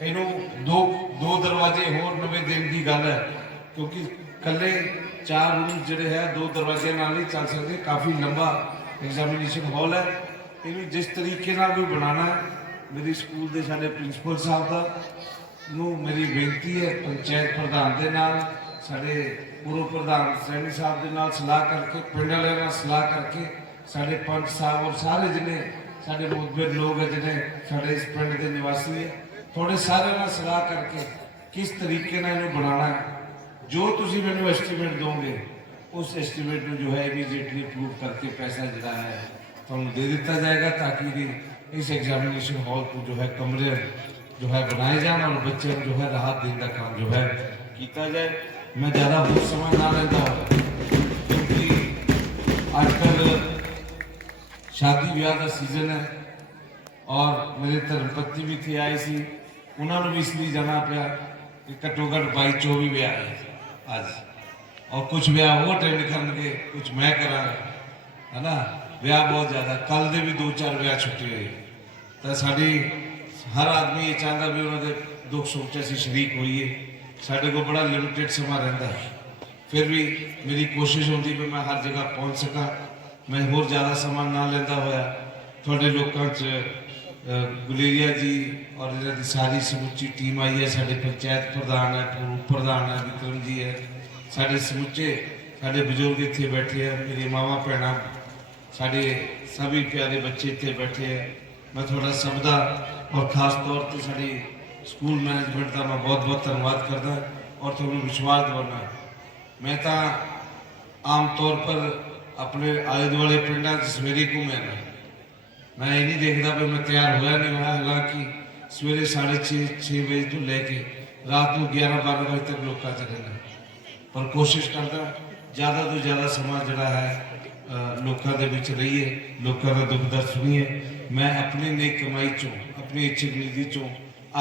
ਇਹਨੂੰ ਦੋ ਦੋ ਦਰਵਾਜ਼ੇ ਹੋਰ ਨਵੇਂ ਦੇਣ ਦੀ ਗੱਲ ਹੈ, ਕਿਉਂਕਿ ਕੱਲੇ ਚਾਰ ਰੂਮ ਜਿਹੜੇ ਹੈ, ਦੋ ਦਰਵਾਜ਼ਿਆਂ ਨਾਲ ਨਹੀਂ ਚੱਲ ਸਕਦੇ, ਕਾਫੀ ਲੰਬਾ ਐਗਜ਼ਾਮੀਨੇਸ਼ਨ ਹਾਲ ਹੈ। ਇਹਨੂੰ ਜਿਸ ਤਰੀਕੇ ਨਾਲ ਵੀ ਬਣਾਉਣਾ ਮੇਰੀ ਸਕੂਲ ਦੇ ਸਾਡੇ ਪ੍ਰਿੰਸੀਪਲ ਸਾਹਿਬ ਦਾ, ਨੂੰ ਮੇਰੀ ਬੇਨਤੀ ਹੈ, ਪੰਚਾਇਤ ਪ੍ਰਧਾਨ ਦੇ ਨਾਲ ਸਾਡੇ ਪੂਰਵ ਪ੍ਰਧਾਨ ਸੈਣੀ ਸਾਹਿਬ ਦੇ ਨਾਲ ਸਲਾਹ ਕਰਕੇ ਪਿੰਡ ਵਾਲਿਆਂ ਨਾਲ ਸਲਾਹ ਕਰਕੇ ਸਾਡੇ ਪੰਚ ਸਾਹਿਬ ਔਰ ਸਾਰੇ ਜਿਹਨੇ ਸਾਡੇ ਮੁਖਬਰ ਲੋਕ ਹੈ ਜਿਹੜੇ ਸਾਡੇ ਇਸ ਪਿੰਡ ਦੇ ਨਿਵਾਸੀ ਹੈ ਤੁਹਾਡੇ ਸਾਰਿਆਂ ਨਾਲ ਸਲਾਹ ਕਰਕੇ ਕਿਸ ਤਰੀਕੇ ਨਾਲ ਇਹਨੂੰ ਬਣਾਉਣਾ ਹੈ ਜੋ ਤੁਸੀਂ ਮੈਨੂੰ ਐਸਟੀਮੇਟ ਦੋਗੇ ਉਸ ਐਸਟੀਮੇਟ ਨੂੰ ਜੋ ਹੈ ਇਮੀਡੀਏਟਲੀ ਅਪਰੂਵ ਕਰਕੇ ਪੈਸਾ ਜਿਹੜਾ ਹੈ ਤੁਹਾਨੂੰ ਦੇ ਦਿੱਤਾ ਜਾਏਗਾ ਤਾਂ ਕਿ ਇਹਦੀ ਇਸ ਐਗਜ਼ਾਮੀਨੇਸ਼ਨ ਹਾਲ को जो है कमरे जो है बनाए जाए और बच्चे को जो है राहत देने का काम जो है ਕੀਤਾ ਜਾਏ ਮੈਂ ਜ਼ਿਆਦਾ ਬਹੁਤ ਸਮਾਂ ਨਾ ਲੈਂਦਾ ਕਿਉਂਕਿ ਅੱਜ ਕੱਲ੍ਹ ਸ਼ਾਦੀ ਵਿਆਹ ਦਾ ਸੀਜ਼ਨ ਹੈ ਔਰ ਮੇਰੇ ਧਰਮਪਤੀ ਵੀ ਇੱਥੇ ਆਏ ਸੀ, ਉਹਨਾਂ ਨੂੰ ਵੀ ਇਸ ਲਈ ਜਾਣਾ ਪਿਆ ਕਿ ਘੱਟੋ ਘੱਟ 22 24 ਵਿਆਹ ਹੈ ਅੱਜ। ਔਰ ਕੁਝ ਵਿਆਹ ਉਹ ਅਟੈਂਡ ਕਰਨਗੇ ਕੁਝ ਮੈਂ ਕਰਾਂਗਾ, ਹਨਾ? ਵਿਆਹ ਬਹੁਤ ਜ਼ਿਆਦਾ ਕੱਲ ਦੇ ਵੀ ਦੋ ਚਾਰ ਵਿਆਹ ਛੁੱਟੇ ਹੋਏ। ਤਾਂ ਸਾਡੀ ਹਰ ਆਦਮੀ ਇਹ ਚਾਹੁੰਦਾ ਵੀ ਉਹਨਾਂ ਦੇ ਦੁੱਖ ਸੁੱਖ 'ਚ ਅਸੀਂ ਸ਼ਰੀਕ ਹੋਈਏ। ਸਾਡੇ ਕੋਲ ਬੜਾ ਲਿਮਿਟਿਡ ਸਮਾਂ ਰਹਿੰਦਾ ਹੈ। ਫਿਰ ਵੀ ਮੇਰੀ ਕੋਸ਼ਿਸ਼ ਹੁੰਦੀ ਵੀ ਮੈਂ ਹਰ ਜਗ੍ਹਾ ਪਹੁੰਚ ਸਕਾਂ। ਮੈਂ ਹੋਰ ਜ਼ਿਆਦਾ ਸਮਾਂ ਨਾ ਲੈਂਦਾ ਹੋਇਆ। ਤੁਹਾਡੇ ਲੋਕਾਂ 'ਚ ਗੁਲੇਰੀਆ ਜੀ ਔਰ ਇਹਨਾਂ ਦੀ ਸਾਰੀ ਸਮੁੱਚੀ ਟੀਮ ਆਈ ਹੈ। ਸਾਡੇ ਪੰਚਾਇਤ ਪ੍ਰਧਾਨ ਹੈ ਪੂਰਵ ਪ੍ਰਧਾਨ ਹੈ, ਵਿਕਰਮ ਜੀ ਹੈ। ਸਾਡੇ ਸਮੁੱਚੇ, ਸਾਡੇ ਬਜ਼ੁਰਗ ਇੱਥੇ ਬੈਠੇ ਆ, ਮੇਰੀ ਮਾਵਾਂ ਭੈਣਾਂ, ਸਾਡੇ ਸਭੀ ਪਿਆਰੇ ਬੱਚੇ ਇੱਥੇ ਬੈਠੇ ਹੈ ਮੈਂ ਤੁਹਾਡਾ ਸਭ ਦਾ ਔਰ ਖਾਸ ਤੌਰ ਤੇ ਸਾਡੀ ਸਕੂਲ ਮੈਨੇਜਮੈਂਟ ਦਾ ਮੈਂ ਬਹੁਤ ਬਹੁਤ ਧੰਨਵਾਦ ਕਰਦਾ ਔਰ ਤੁਹਾਨੂੰ ਵਿਸ਼ਵਾਸ ਦਿਵਾਉਣਾ ਮੈਂ ਤਾਂ ਆਮ ਤੌਰ ਪਰ ਆਪਣੇ ਆਲੇ ਦੁਆਲੇ ਪਿੰਡਾਂ 'ਚ ਸਵੇਰੇ ਘੁੰਮਿਆ ਨਾ ਮੈਂ ਇਹ ਨਹੀਂ ਦੇਖਦਾ ਵੀ ਮੈਂ ਤਿਆਰ ਹੋਇਆ ਨਹੀਂ ਹੋਇਆ, ਹਾਲਾਂਕਿ ਸਵੇਰੇ 6:30 6 ਵਜੇ ਤੋਂ ਲੈ ਕੇ ਰਾਤ ਨੂੰ 11 12 ਵਜੇ ਤੱਕ ਲੋਕਾਂ 'ਚ ਰਹਿਣਾ ਪਰ ਕੋਸ਼ਿਸ਼ ਕਰਦਾ, ਜ਼ਿਆਦਾ ਤੋਂ ਜ਼ਿਆਦਾ ਸਮਾਂ ਜਿਹੜਾ ਹੈ ਲੋਕਾਂ ਦੇ ਵਿੱਚ ਰਹੀਏ, ਲੋਕਾਂ ਦਾ ਦੁੱਖ ਦਰਦ ਸੁਣੀਏ। ਮੈਂ ਆਪਣੀ ਨੇਕ ਕਮਾਈ ਚੋਂ, ਆਪਣੀ ਇੱਛਕ ਨਿਧੀ ਚੋਂ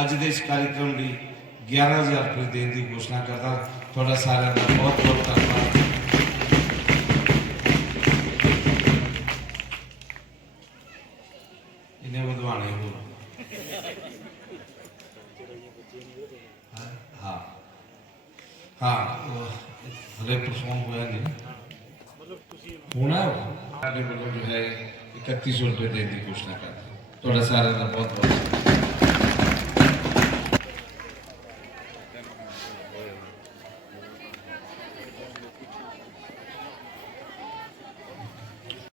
ਅੱਜ ਦੇ ਇਸ ਕਾਰਜਕ੍ਰਮ ਲਈ 11000 ਰੁਪਏ ਦੇਣ ਦੀ ਘੋਸ਼ਣਾ ਕਰਦਾ ਤੁਹਾਡਾ ਸਾਰਿਆਂ ਦਾ ਬਹੁਤ ਬਹੁਤ ਧੰਨਵਾਦ। ਇਹਨੇ ਵਧਵਾਣੇ ਹੋਰ। ਹਾਂ ਹਾਂ। ਹਲੇ ਪਰਫਾਰਮ ਹੋਇਆ ਨਹੀਂ। ਹੋਣਾ ਸਾਡੇ ਵੱਲੋਂ ਜੋ ਹੈ 3100 ਰੁਪਏ ਦੇਣ ਦੀ ਘੋਸ਼ਣਾ ਕਰਦੇ ਤੁਹਾਡਾ ਸਾਰਿਆਂ ਦਾ ਬਹੁਤ ਬਹੁਤ ਧੰਨਵਾਦ।